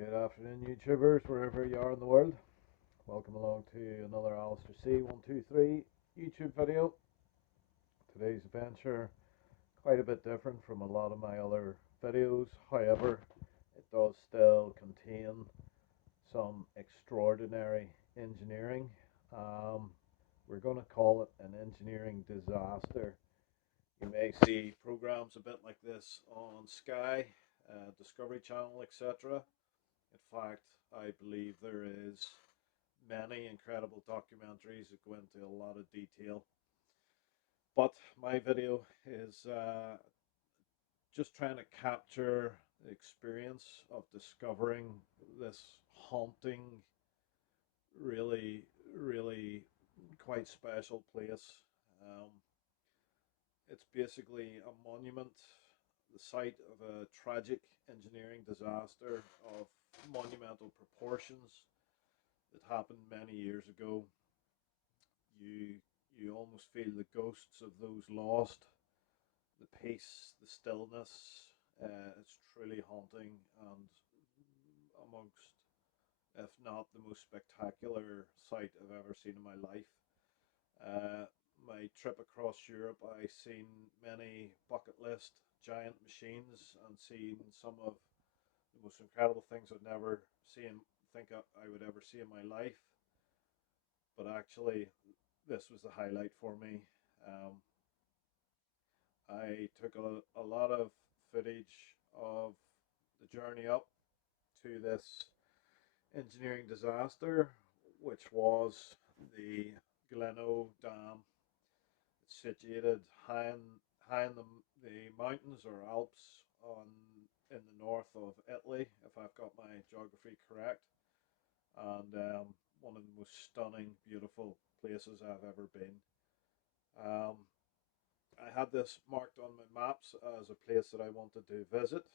Good afternoon, YouTubers, wherever you are in the world. Welcome along to another Alistair C123 YouTube video. Today's adventure quite a bit different from a lot of my other videos. However, it does still contain some extraordinary engineering. We're going to call it an engineering disaster. You may see programs a bit like this on Sky, Discovery Channel, etc. In fact, I believe there is many incredible documentaries that go into a lot of detail. But my video is just trying to capture the experience of discovering this haunting, really quite special place. Um, it's basically a monument, the site of a tragic engineering disaster of monumental proportions that happened many years ago. You almost feel the ghosts of those lost, the peace, the stillness. It's truly haunting and amongst, if not the most spectacular sight I've ever seen in my life. My trip across Europe, I seen many bucket list giant machines and seen some of the most incredible things I'd never think I would ever see in my life. But actually, this was the highlight for me. Um, I took a lot of footage of the journey up to this engineering disaster, which was the Gleno Dam. It's situated high in the mountains or Alps in the north of Italy, if I've got my geography correct, and one of the most stunning, beautiful places I've ever been. Um, I had this marked on my maps as a place that I wanted to visit,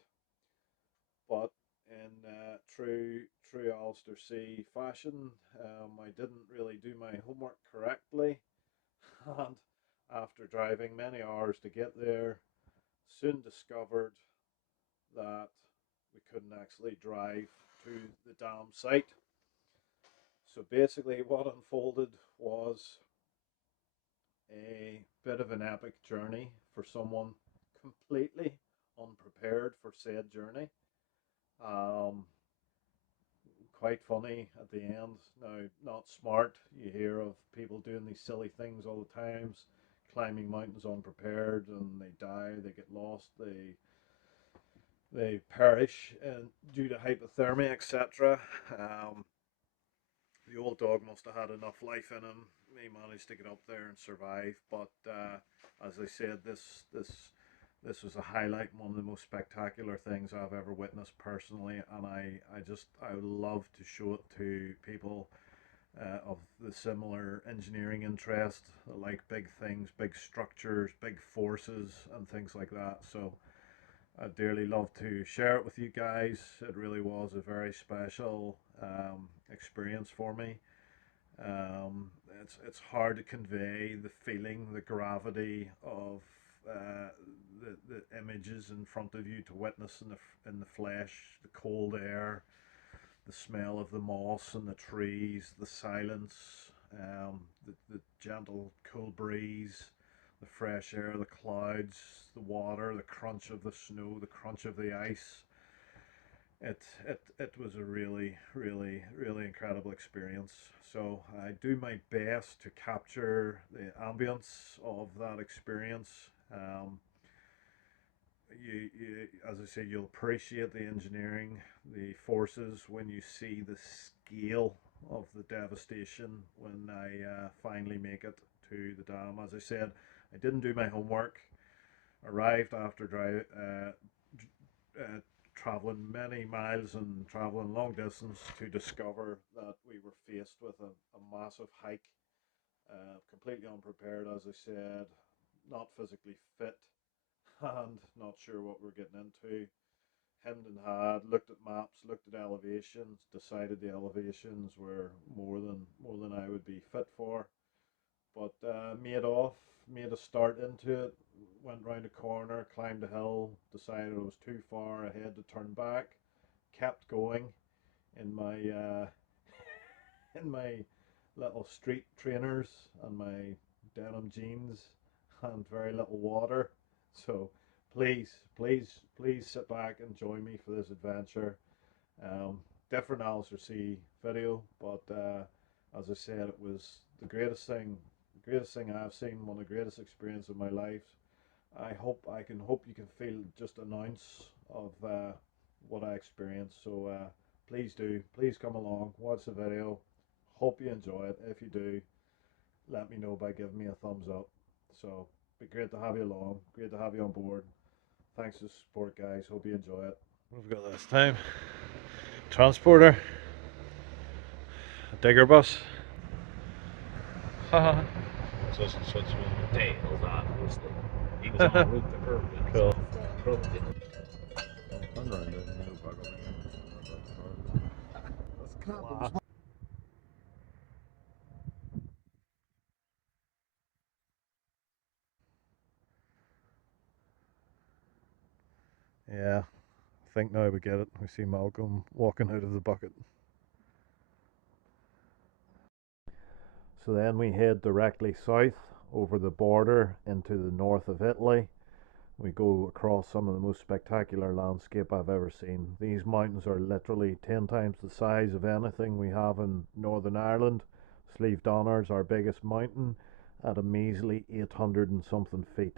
but in true Alistair C fashion, I didn't really do my homework correctly, and after driving many hours to get there, soon discovered that we couldn't actually drive to the dam site. So basically, what unfolded was a bit of an epic journey for someone completely unprepared for said journey. Um, Quite funny at the end. Now, not smart. You hear of people doing these silly things all the times, climbing mountains unprepared, and they die, they get lost, they perish and due to hypothermia, etc. The old dog must have had enough life in him. He managed to get up there and survive. But as I said, this was a highlight, one of the most spectacular things I've ever witnessed personally, and I would love to show it to people of the similar engineering interest, like big things, big structures, big forces, and things like that. So I'd dearly love to share it with you guys. It really was a very special experience for me. Um, it's hard to convey the feeling, the gravity of the images in front of you to witness in the flesh, the cold air, the smell of the moss and the trees, the silence, the gentle cool breeze, the fresh air, the clouds, the water, the crunch of the snow, the crunch of the ice. It was a really incredible experience. So I do my best to capture the ambience of that experience. Um, as I say, you'll appreciate the engineering, the forces when you see the scale of the devastation when I finally make it to the dam. As I said, I didn't do my homework. Arrived after traveling many miles and traveling long distance to discover that we were faced with a massive hike. Completely unprepared, as I said, not physically fit, and not sure what we're getting into. Hemmed and had, looked at maps, looked at elevations, decided the elevations were more than I would be fit for. But made a start into it, went round a corner, climbed a hill, decided I was too far ahead to turn back, kept going. in my in my little street trainers and my denim jeans and very little water. So please, please, please sit back and join me for this adventure. Um, Different Alistair Sea video, but as I said, it was the greatest thing I've seen, one of the greatest experiences of my life. Hope you can feel just an ounce of what I experienced. So please come along, watch the video. Hope you enjoy it. If you do, let me know by giving me a thumbs up. So be great to have you along, great to have you on board. Thanks for the support, guys. Hope you enjoy it. What have we got this time? Transporter, a digger bus. Haha. Such and such tails, obviously. He was on route to curb it. Cool. Cool. Turn around and go back up again. That's crap. Wow. Yeah, I think now we get it. We see Malcolm walking out of the bucket. So then we head directly south over the border into the north of Italy. We go across some of the most spectacular landscape I've ever seen. These mountains are literally 10 times the size of anything we have in Northern Ireland. Slieve Donner's our biggest mountain at a measly 800 and something feet.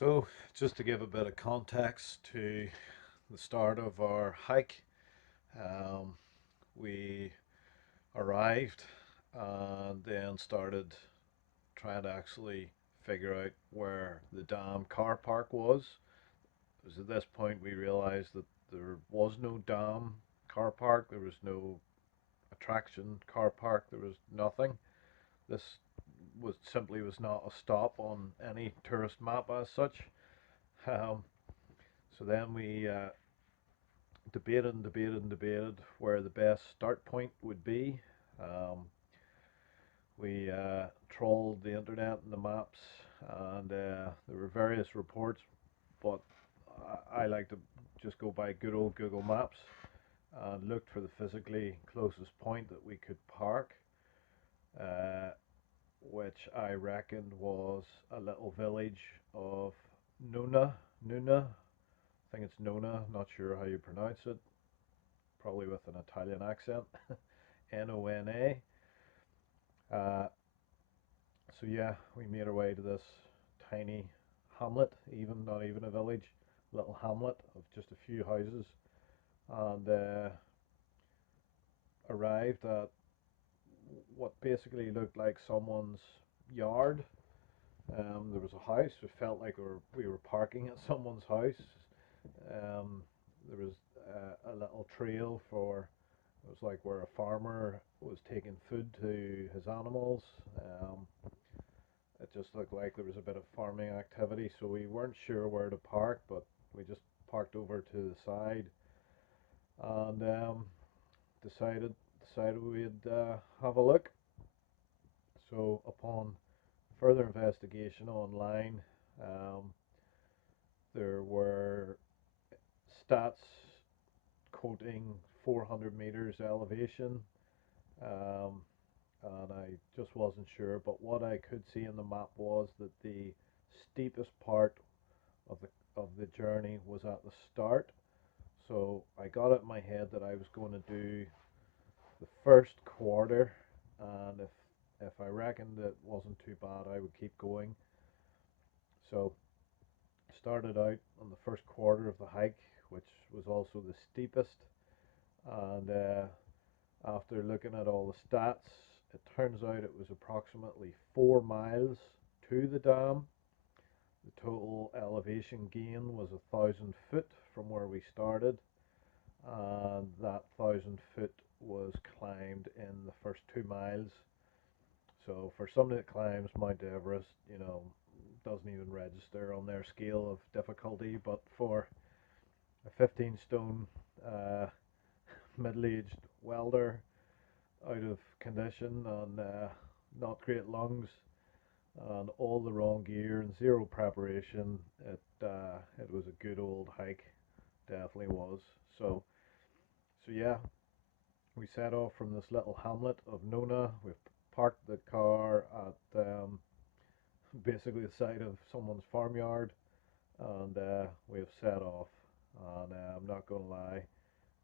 So, just to give a bit of context to the start of our hike, um, we arrived and then started trying to actually figure out where the dam car park was. It was at this point we realized that there was no dam car park, there was no attraction car park, there was nothing. This was not a stop on any tourist map as such. Um, so then we debated and debated and debated where the best start point would be. Um, we trawled the internet and the maps, and there were various reports, but I like to just go by good old Google Maps and looked for the physically closest point that we could park, uh, which I reckoned was a little village of Nuna. I think it's Nona, not sure how you pronounce it, probably with an Italian accent. Nona. Uh, so yeah, we made our way to this tiny hamlet, even not even a village, little hamlet of just a few houses, and arrived at what basically looked like someone's yard. There was a house. It felt like we were parking at someone's house. There was a little trail for, it was like where a farmer was taking food to his animals. It just looked like there was a bit of farming activity, so we weren't sure where to park, but we just parked over to the side and decided we'd have a look. So upon further investigation online, um, there were stats quoting 400 meters elevation, um, and I just wasn't sure. But what I could see in the map was that the steepest part of the journey was at the start. So I got it in my head that I was going to do the first quarter, and if I reckoned it wasn't too bad, I would keep going. So started out on the first quarter of the hike, which was also the steepest, and after looking at all the stats, it turns out it was approximately 4 miles to the dam. The total elevation gain was 1,000 foot from where we started, and that 1,000 foot was climbed in the first 2 miles. So for somebody that climbs Mount Everest, doesn't even register on their scale of difficulty, but for a 15 stone middle-aged welder out of condition and not great lungs and all the wrong gear and zero preparation, it was a good old hike, definitely was. So yeah, we set off from this little hamlet of Nona. We parked the car at basically the side of someone's farmyard, and we have set off. And I'm not gonna lie,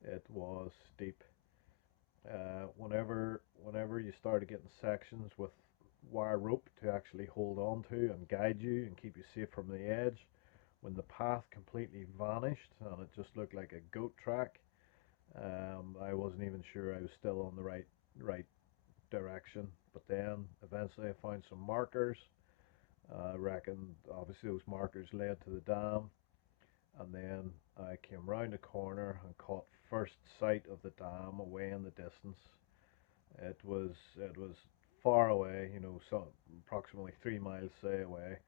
it was steep. Whenever you started getting sections with wire rope to actually hold on to and guide you and keep you safe from the edge, when the path completely vanished and it just looked like a goat track, I wasn't even sure I was still on the right direction. But then eventually I found some markers. I reckon obviously those markers led to the dam, and then I came round the corner and caught first sight of the dam away in the distance. It was far away, so approximately 3 miles say away,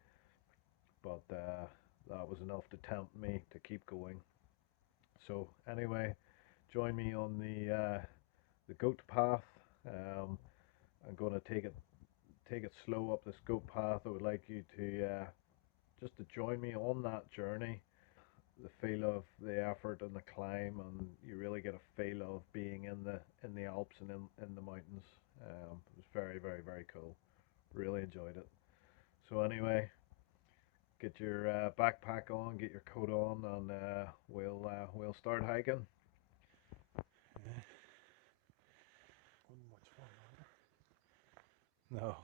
but that was enough to tempt me to keep going. So anyway, join me on the goat path. I'm going to take it slow up this goat path. I would like you to just to join me on that journey. The feel of the effort and the climb, and you really get a feel of being in the Alps and in the mountains. It was very, very, very cool. Really enjoyed it. So anyway, get your backpack on, get your coat on, and we'll start hiking. Wasn't much fun either. No.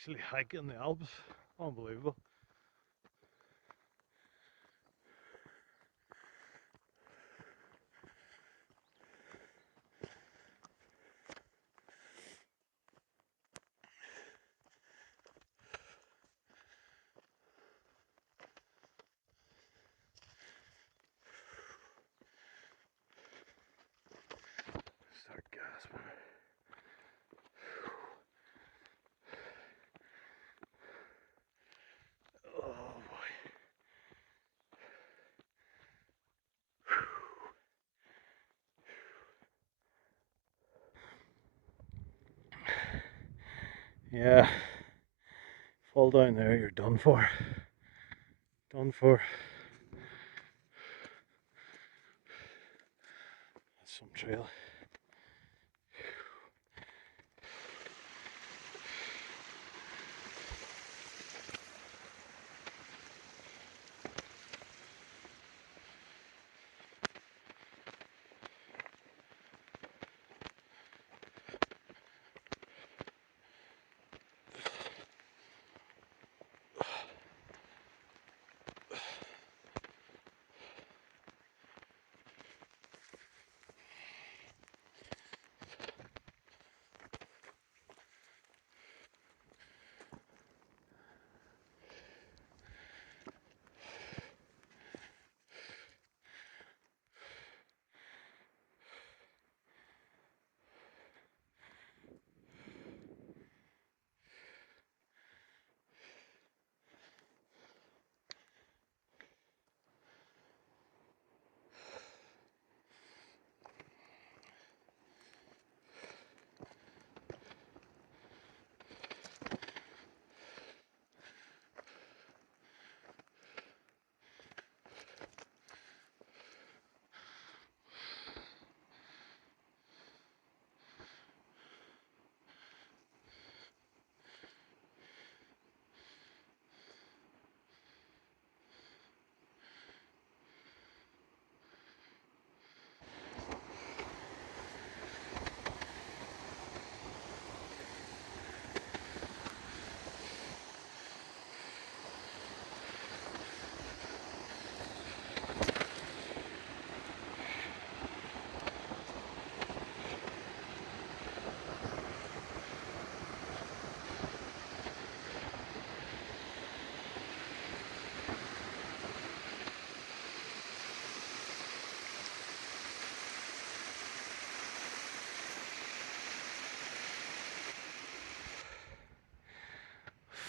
Actually hiking the Alps, unbelievable. Start gasping. Oh boy. Yeah, fall down there, you're done for. Done for. That's some trail.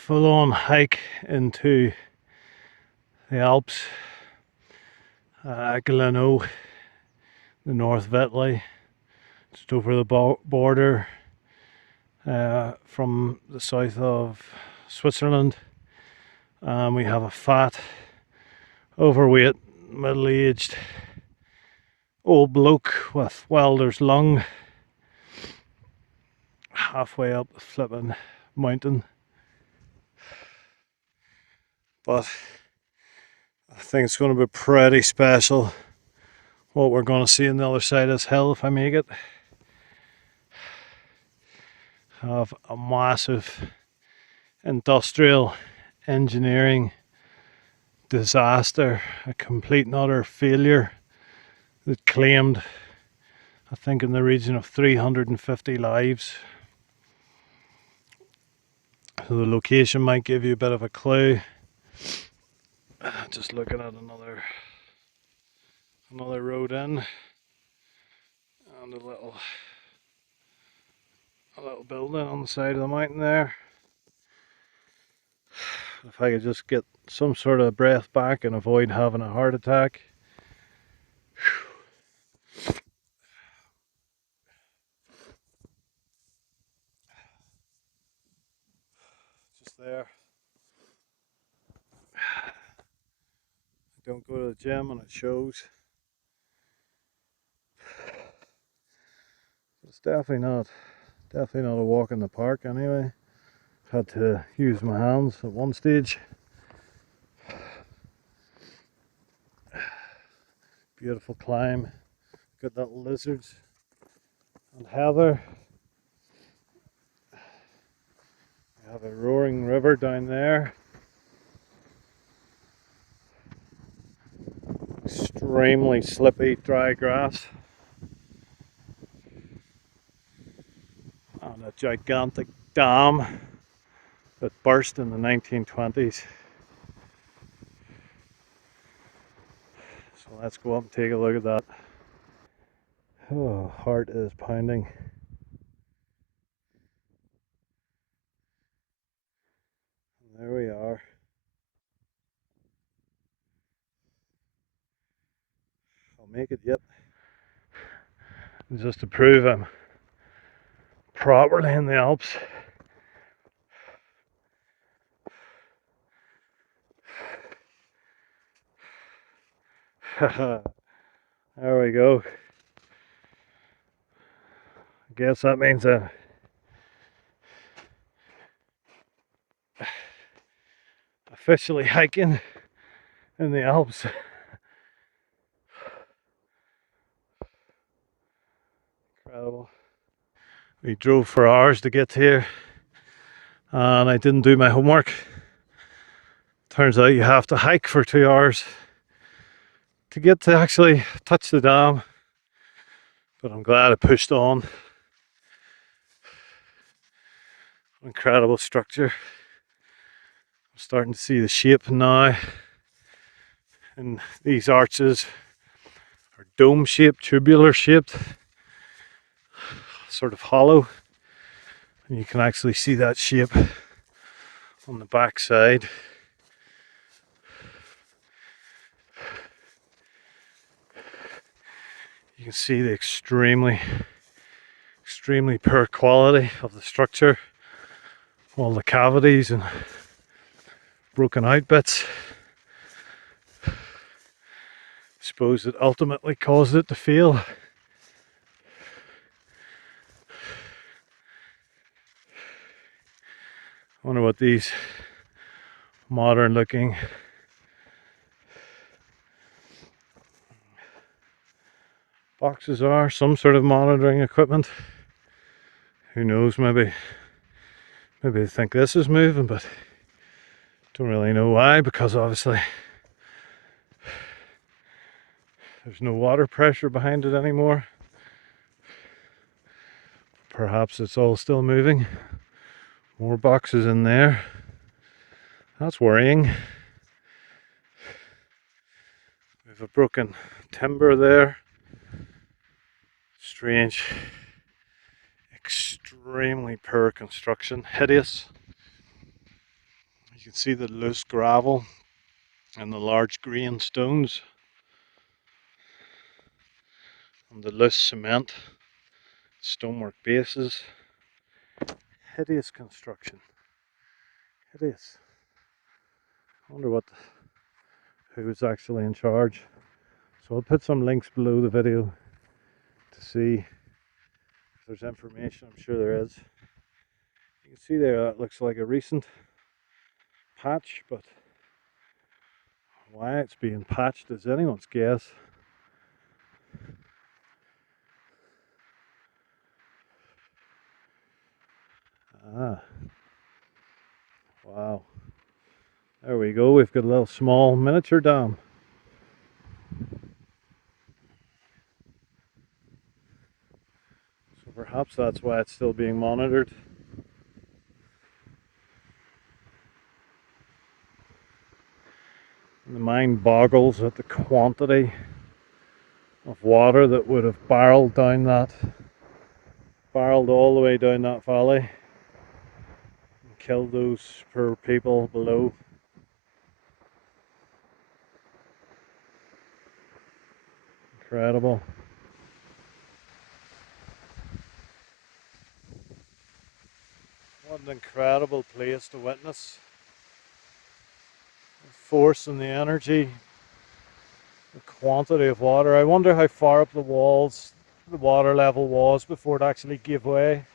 Full on hike into the Alps, Gleno, the North Vetteley, just over the border from the south of Switzerland. We have a fat, overweight, middle-aged old bloke with welder's lung halfway up the flipping mountain. But I think it's going to be pretty special what we're going to see on the other side of this hill if I make it. Have a massive industrial engineering disaster, a complete and utter failure that claimed, I think, in the region of 350 lives. So the location might give you a bit of a clue. Just looking at another road in, and a little building on the side of the mountain there. If I could just get some sort of breath back and avoid having a heart attack. Just there. I don't go to the gym and it shows. It's definitely not a walk in the park anyway. Had to use my hands at one stage. Beautiful climb. Good little lizards and heather. have a roaring river down there. Extremely slippy, dry grass. And a gigantic dam that burst in the 1920s. So let's go up and take a look at that. Oh, heart is pounding. And there we are. I'll make it yet. Just to prove I'm properly in the Alps. There we go. I guess that means officially hiking in the Alps. Incredible. We drove for hours to get here and I didn't do my homework. Turns out you have to hike for 2 hours to get to actually touch the dam. But I'm glad I pushed on. Incredible structure. I'm starting to see the shape now. And these arches are dome shaped, tubular shaped, sort of hollow. And you can actually see that shape on the back side. You can see the extremely poor quality of the structure. All the cavities and broken out bits. I suppose it ultimately caused it to fail. I wonder what these modern looking boxes are. Some sort of monitoring equipment. Who knows, maybe they think this is moving, but don't really know why, because obviously there's no water pressure behind it anymore. Perhaps it's all still moving. More boxes in there. That's worrying. We have a broken timber there. Strange. Extremely poor construction. Hideous. You can see the loose gravel and the large grain stones. And the loose cement. Stonework bases. Hideous construction. Hideous. I wonder who was actually in charge. So I'll put some links below the video to see if there's information. I'm sure there is. You can see there that looks like a recent patch, but why it's being patched is anyone's guess. Ah, wow. There we go, we've got a little small miniature dam. So perhaps that's why it's still being monitored. And the mind boggles at the quantity of water that would have barreled all the way down that valley and killed those poor people below. Incredible. What an incredible place to witness. The force and the energy, the quantity of water. I wonder how far up the walls the water level was before it actually gave way.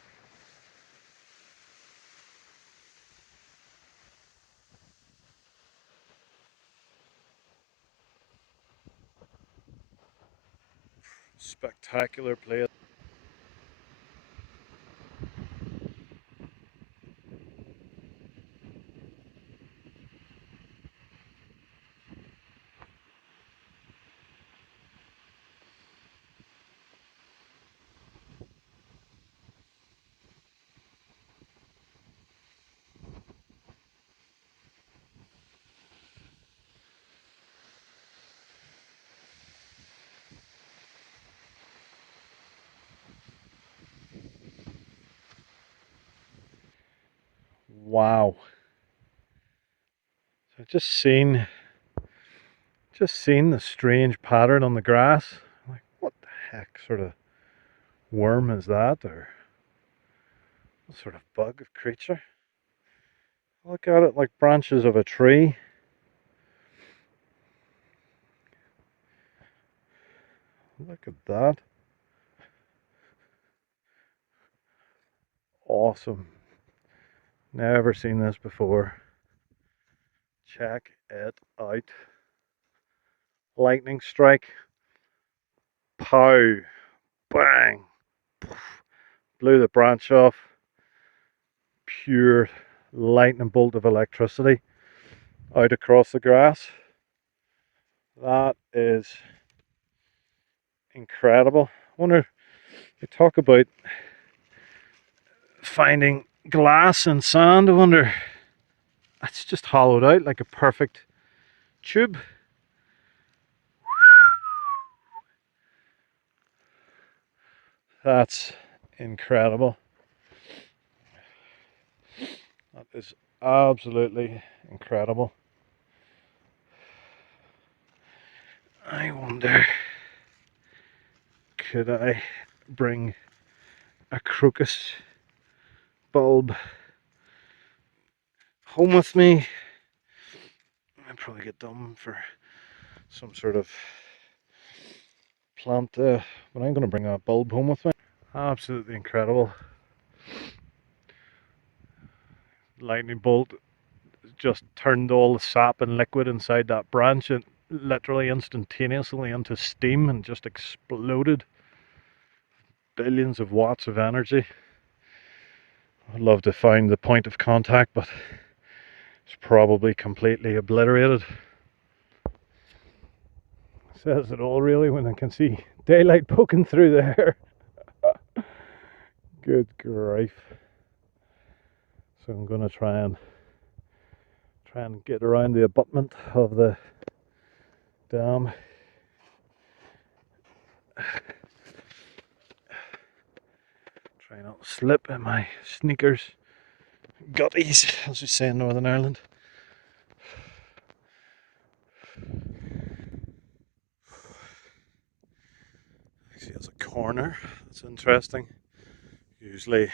Spectacular place. Wow. So I've just seen the strange pattern on the grass. Like, what the heck sort of worm is that, or what sort of bug or creature? Look at it like branches of a tree. Look at that. Awesome. Never seen this before. Check it out. Lightning strike. Pow. Bang. Blew the branch off. Pure lightning bolt of electricity out across the grass. That is incredible. I wonder, you talk about finding glass and sand. I wonder, it's just hollowed out like a perfect tube. That's incredible. That is absolutely incredible. I wonder, could I bring a crocus bulb home with me? I'd probably get them for some sort of plant, but I'm going to bring a bulb home with me. Absolutely incredible. Lightning bolt just turned all the sap and liquid inside that branch and literally instantaneously into steam and just exploded. Billions of watts of energy. I'd love to find the point of contact, but it's probably completely obliterated. Says it all really when I can see daylight poking through there. Good grief. So I'm going to try and get around the abutment of the dam. Try not to slip in my sneakers. Gutties, as we say in Northern Ireland. See, it's a corner. That's interesting. Usually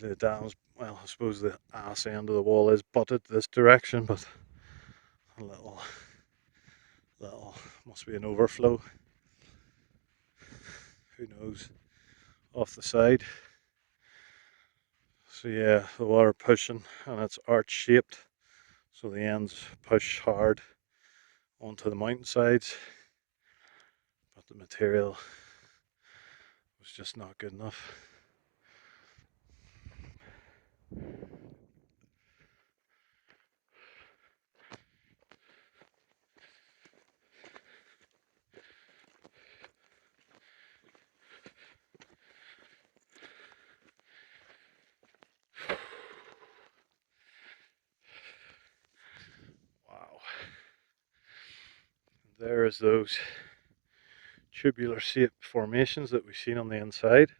the dams, well, I suppose the ass end of the wall is butted this direction, but a little must be an overflow. Who knows? Off the side. So yeah, the water pushing, and it's arch shaped, so the ends push hard onto the mountain sides, but the material was just not good enough. Wow. There's those tubular shaped formations that we've seen on the inside.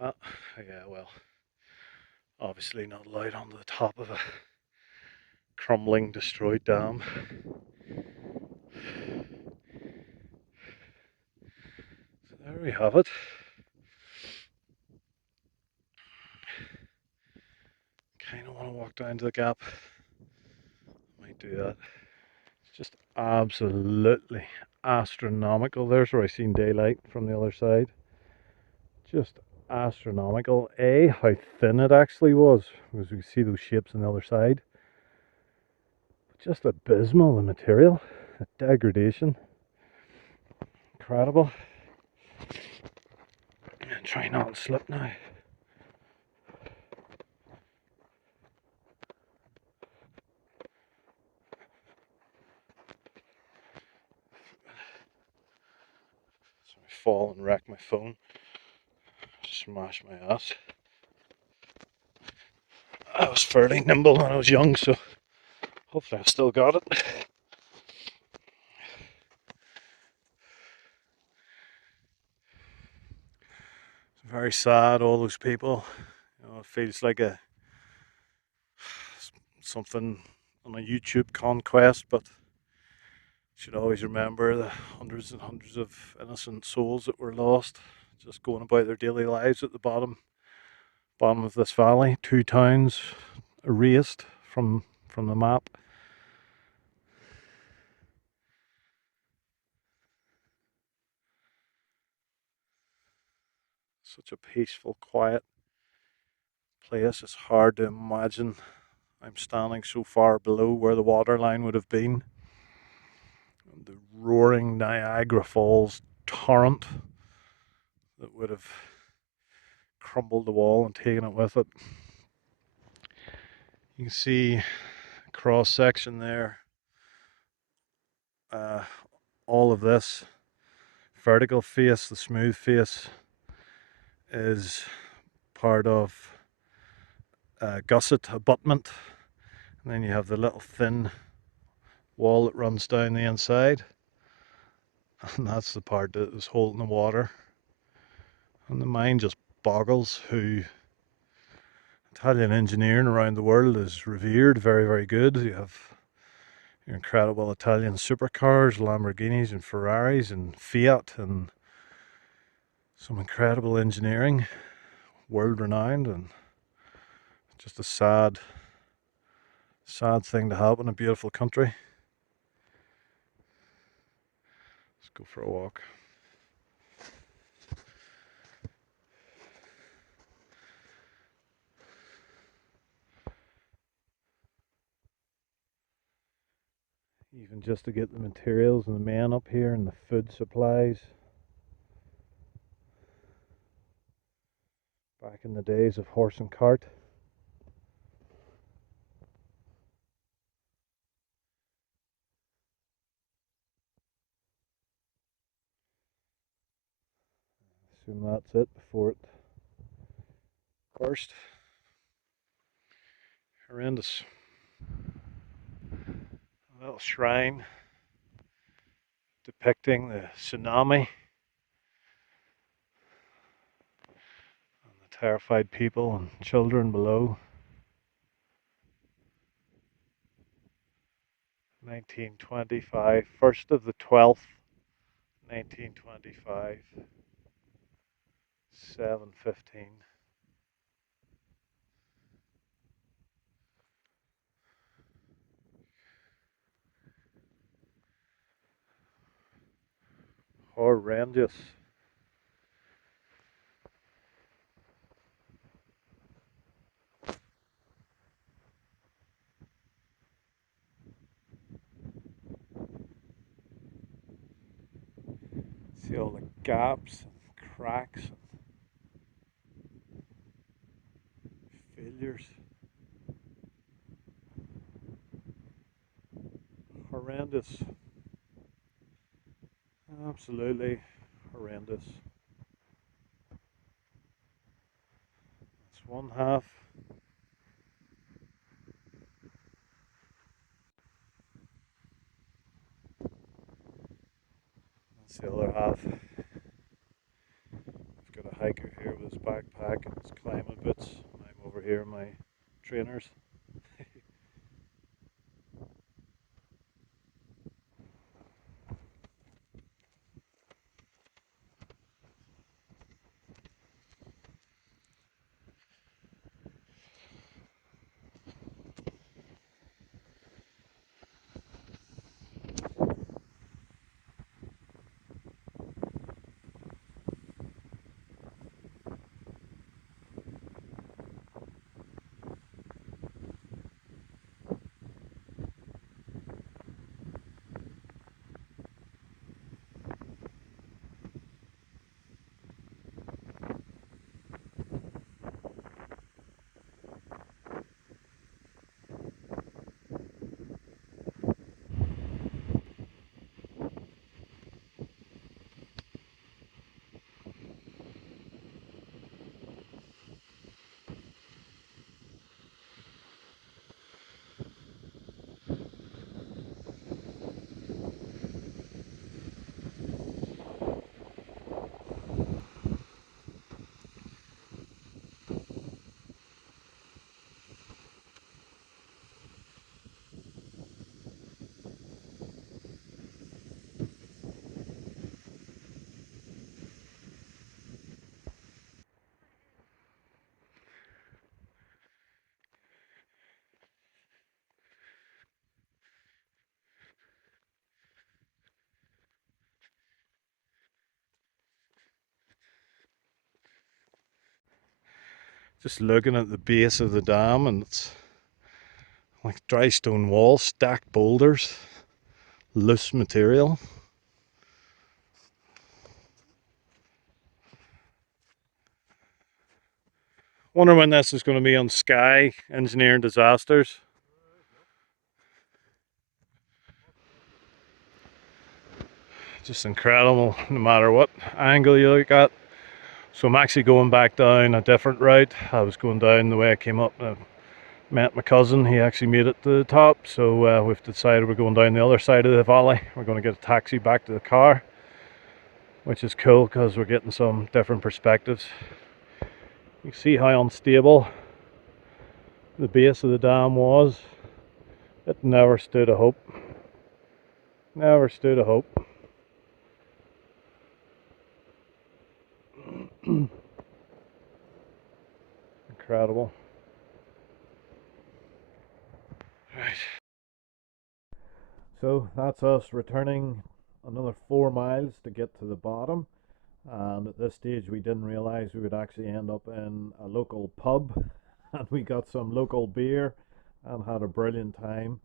Ah, yeah, well, obviously not allowed on the top of a crumbling, destroyed dam. So there we have it. Kind of want to walk down to the gap. Might do that. It's just absolutely astronomical. There's where I seen daylight from the other side. Just astronomical. How thin it actually was, because we see those shapes on the other side. Just abysmal, the material, the degradation. Incredible. And try not to slip now. So I fall and wreck my phone. Smash my ass. I was fairly nimble when I was young, so hopefully I've still got it. Very sad, all those people. You know, it feels like a something on a YouTube conquest, but should always remember the hundreds and hundreds of innocent souls that were lost just going about their daily lives at the bottom of this valley. 2 towns erased from the map. Such a peaceful, quiet place. It's hard to imagine I'm standing so far below where the water line would have been. The roaring Niagara Falls torrent that would have crumbled the wall and taken it with it. You can see a cross section there. All of this vertical face, the smooth face, is part of a gusset abutment, and then you have the little thin wall that runs down the inside, and that's the part that is holding the water. And the mind just boggles who Italian engineering around the world is revered, very, very good. You have your incredible Italian supercars, Lamborghinis and Ferraris and Fiat, and some incredible engineering, world renowned, and just a sad thing to happen in a beautiful country. Let's go for a walk. Even just to get the materials and the men up here and the food supplies. Back in the days of horse and cart. Assume that's it before it burst. Horrendous. A little shrine depicting the tsunami and the terrified people and children below. 1925, 1st of the 12th, 1925, 7:15. Horrendous. See all the gaps and cracks and failures. Horrendous. Absolutely horrendous. That's one half. That's the other half. I've got a hiker here with his backpack and his climbing boots. I'm over here in my trainers. Just looking at the base of the dam, and it's like dry stone walls, stacked boulders, loose material. Wonder when this is going to be on Sky Engineering Disasters. Just incredible no matter what angle you look at. So I'm actually going back down a different route. I was going down the way I came up. I met my cousin, he actually made it to the top. So we've decided we're going down the other side of the valley. We're going to get a taxi back to the car, which is cool because we're getting some different perspectives. You can see how unstable the base of the dam was. It never stood a hope. Never stood a hope. Incredible. Right. So that's us returning another 4 miles to get to the bottom. And at this stage we didn't realize we would actually end up in a local pub, and we got some local beer and had a brilliant time.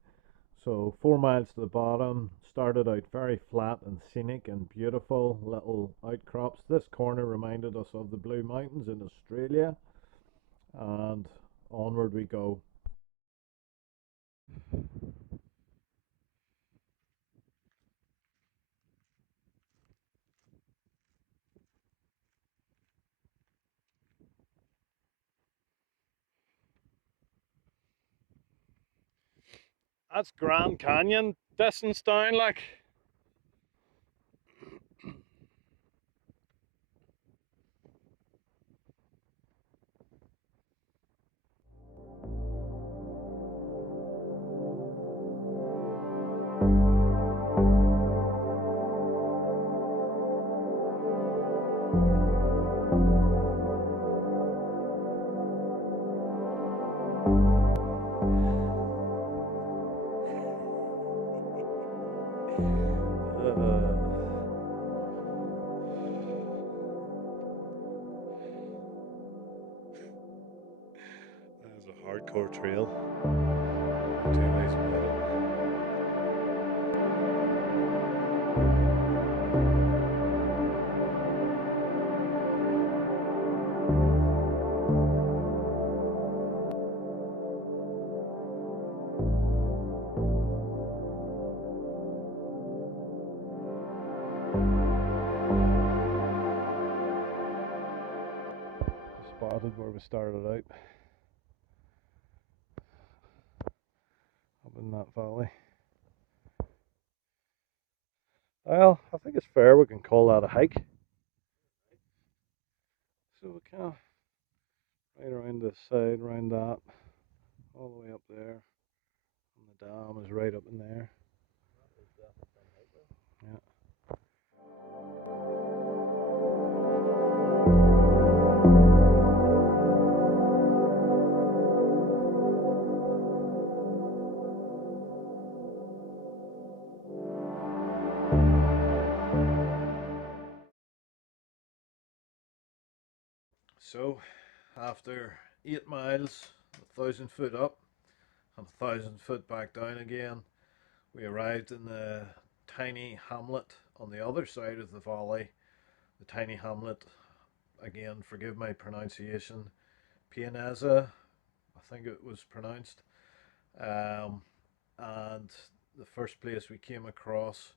So 4 miles to the bottom, started out very flat and scenic and beautiful little outcrops. This corner reminded us of the Blue Mountains in Australia, and onward we go. That's Grand Canyon distance down, like. That is a hardcore trail. 2 days about it. Spotted where we started out, up in that valley. Well, I think it's fair we can call that a hike. So we can right around this side, around that, all the way up there. And the dam is right up in there. Yeah. So, after 8 miles, 1,000 foot up and 1,000 foot back down again, we arrived in the tiny hamlet on the other side of the valley. The tiny hamlet, again, forgive my pronunciation, Pianeza, I think it was pronounced. And the first place we came across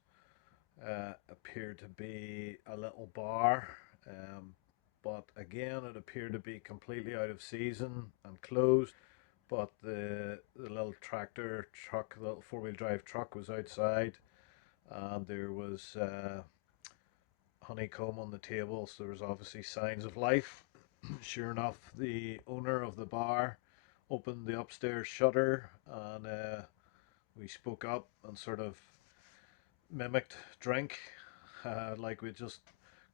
appeared to be a little bar. But again, it appeared to be completely out of season and closed. But the little tractor truck, the little 4-wheel drive truck, was outside, and there was honeycomb on the table, so there was obviously signs of life. Sure enough, the owner of the bar opened the upstairs shutter, and we spoke up and sort of mimicked drink, like we just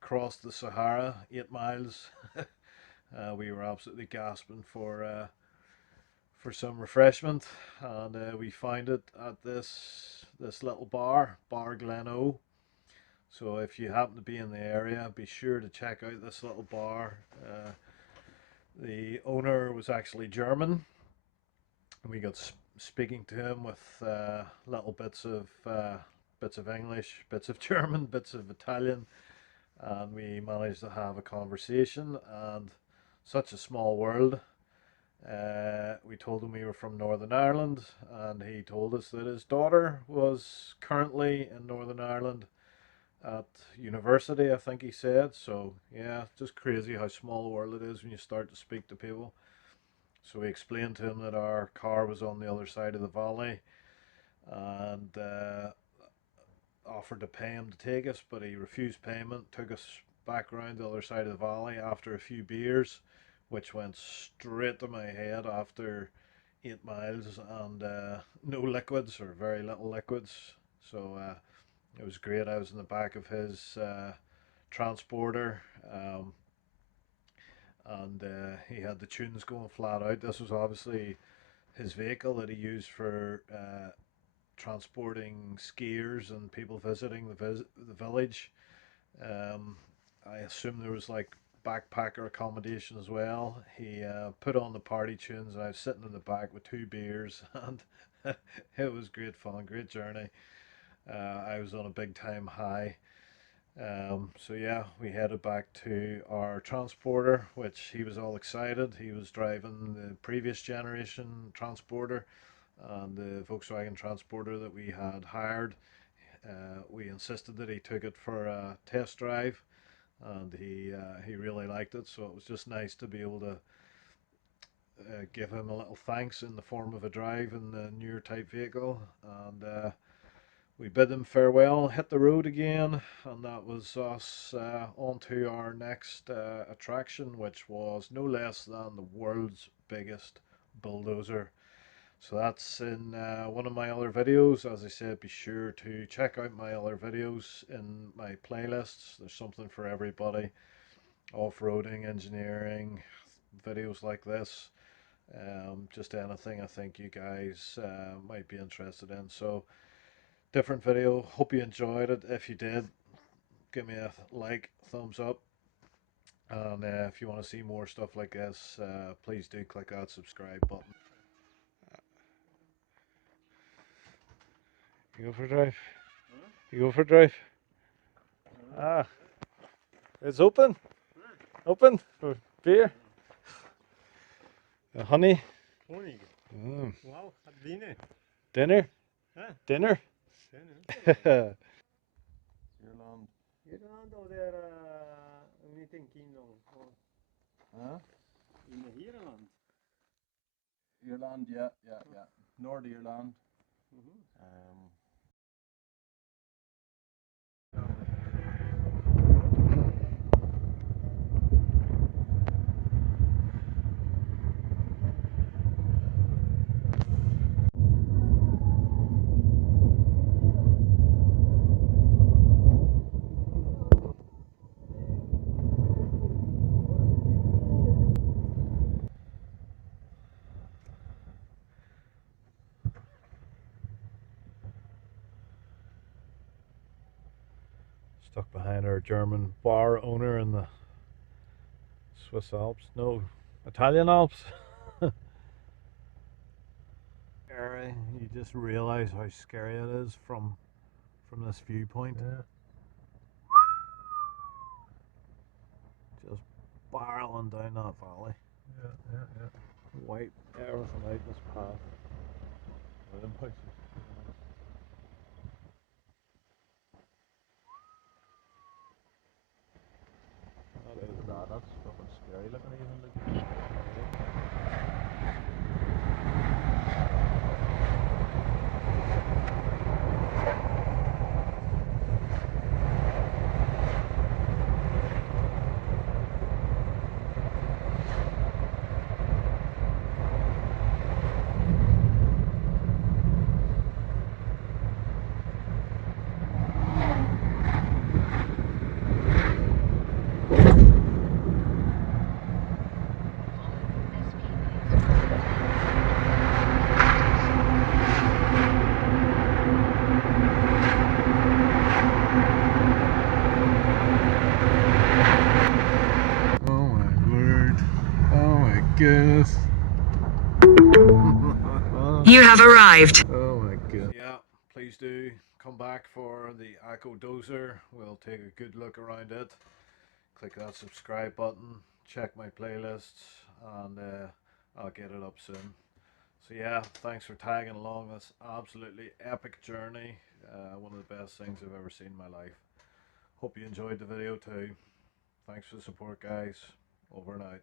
crossed the Sahara, 8 miles. We were absolutely gasping for some refreshment, and we found it at this little bar, Bar Gleno. So if you happen to be in the area, be sure to check out this little bar. The owner was actually German. We got speaking to him with little bits of English, bits of German, bits of Italian, and we managed to have a conversation. And such a small world. We told him we were from Northern Ireland, and he told us that his daughter was currently in Northern Ireland at university, I think he said. So, yeah, just crazy how small the world it is when you start to speak to people. So, we explained to him that our car was on the other side of the valley, and offered to pay him to take us, but he refused payment, took us back around the other side of the valley after a few beers, which went straight to my head after 8 miles, and no liquids or very little liquids. So it was great. I was in the back of his transporter, and he had the tunes going flat out. This was obviously his vehicle that he used for transporting skiers and people visiting the village. I assume there was like backpacker accommodation as well. He put on the party tunes, and I was sitting in the back with 2 beers, and it was great fun, great journey. I was on a big time high. So yeah, we headed back to our transporter, which he was all excited. He was driving the previous generation transporter and the Volkswagen transporter that we had hired. We insisted that he took it for a test drive, and he really liked it. So it was just nice to be able to give him a little thanks in the form of a drive in the newer type vehicle, and we bid him farewell, hit the road again, and that was us on to our next attraction, which was no less than the world's biggest bulldozer. So that's in one of my other videos. As I said, be sure to check out my other videos in my playlists. There's something for everybody. Off-roading, engineering, videos like this. Just anything I think you guys might be interested in. So, different video. Hope you enjoyed it. If you did, give me a like, thumbs up. And if you want to see more stuff like this, please do click that subscribe button. You go for a drive? You go for a drive? Ah, it's open. Open for beer. Honey. Honig. Mm. Wow, dinner. Dinner? Huh? Dinner? Dinner. Irland. Irland oder mit den Kindern? Huh? In Irland. Irland, yeah. North Ireland. Stuck behind our German bar owner in the Swiss Alps. No, Italian Alps. Scary. You just realize how scary it is from this viewpoint. Yeah. Just barreling down that valley. Yeah. Wipe everything out in this path. Them places. That is That's fucking scary looking even. goodness. You have arrived. Oh my goodness. Yeah, please do come back for the Acco dozer. We'll take a good look around it. Click that subscribe button, check my playlists, and I'll get it up soon. So yeah, thanks for tagging along this absolutely epic journey. One of the best things I've ever seen in my life. Hope you enjoyed the video too. Thanks for the support, guys. Over and out.